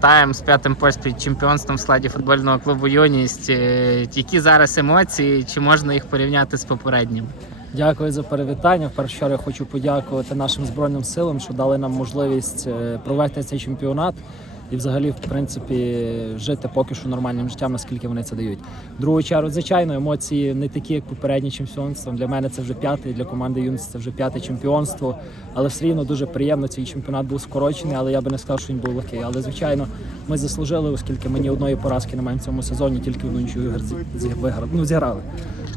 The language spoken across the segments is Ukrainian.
Вітаємо з п'ятим поспіль чемпіонством в складі футбольного клубу Юність. Е, Які зараз емоції? Чи можна їх порівняти з попереднім? Дякую за перевітання. В першу чергу хочу подякувати нашим збройним силам, що дали нам можливість е, провести цей чемпіонат і, взагалі, в принципі, жити поки що нормальним життям, наскільки вони це дають. Другу чергу, звичайно, емоції не такі, як попередні чемпіонства. Для мене це вже п'яте, для команди Юність це вже п'яте чемпіонство. Але все рівно дуже приємно. Цей чемпіонат був скорочений, але я би не сказав, що він був легкий. Але звичайно, ми заслужили, оскільки ми ні одної поразки не маємо в цьому сезоні, тільки одну виграли. Ну, зіграли.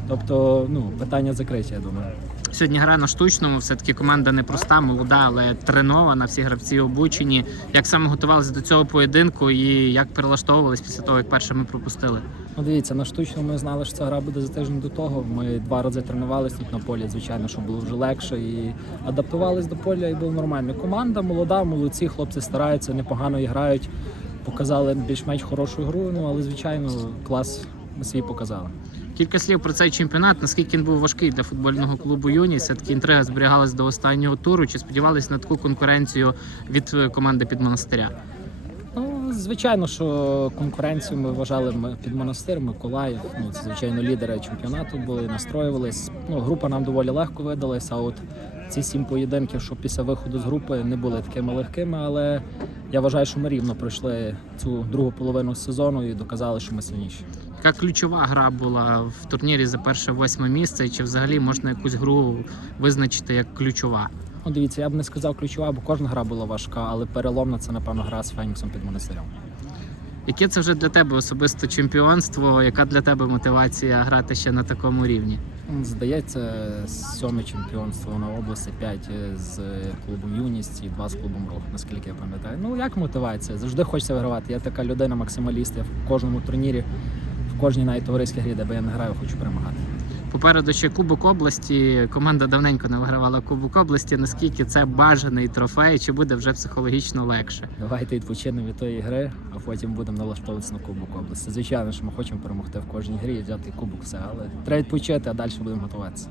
Тобто, ну, питання закриті, я думаю. Сьогодні гра на штучному, все-таки команда не проста, молода, але тренована, всі гравці обучені. Як саме готувалися до цього поєдинку і як перелаштовувались після того, як перше ми пропустили? Ну, дивіться, на штучному ми знали, що ця гра буде за тиждень до того. Ми два рази тренувалися тут на полі, звичайно, що було вже легше і адаптувались до поля і було нормально. Команда молода, молодці, хлопці стараються, непогано грають, показали більш-менш хорошу гру, ну але звичайно клас ми свій показали. Кілька слів про цей чемпіонат. Наскільки він був важкий для футбольного клубу Юність? Все-таки інтрига зберігалась до останнього туру. Чи сподівались на таку конкуренцію від е, команди під монастиря? Звичайно, що конкуренцію ми вважали під монастир, Миколаїв. Ну, це звичайно лідери чемпіонату були, настроювались. Ну, група нам доволі легко видалась, а от ці сім поєдинків, що після виходу з групи не були такими легкими, але я вважаю, що ми рівно пройшли цю другу половину сезону і доказали, що ми сильніші. Яка ключова гра була в турнірі за перше восьме місце? Чи взагалі можна якусь гру визначити як ключова? Ну, дивіться, я б не сказав ключова, бо кожна гра була важка, але переломна це, напевно, гра з Феніксом під монастирем. Яке це вже для тебе особисто чемпіонство? Яка для тебе мотивація грати ще на такому рівні? Здається, сьоме чемпіонство на області, п'ять з клубом Юність і два з клубом Рух, наскільки я пам'ятаю. Ну як мотивація? Завжди хочеться вигравати. Я така людина, максималіст. Я в кожному турнірі, в кожній навіть товариській грі, де би я не граю, хочу перемагати. Попереду ще Кубок області. Команда давненько не вигравала Кубок області. Наскільки це бажаний трофей? Чи буде вже психологічно легше? Давайте відпочинемо від тої гри, а потім будемо налаштовуватися на Кубок області. Звичайно, що ми хочемо перемогти в кожній грі і взяти кубок все, але треба відпочити, а далі будемо готуватися.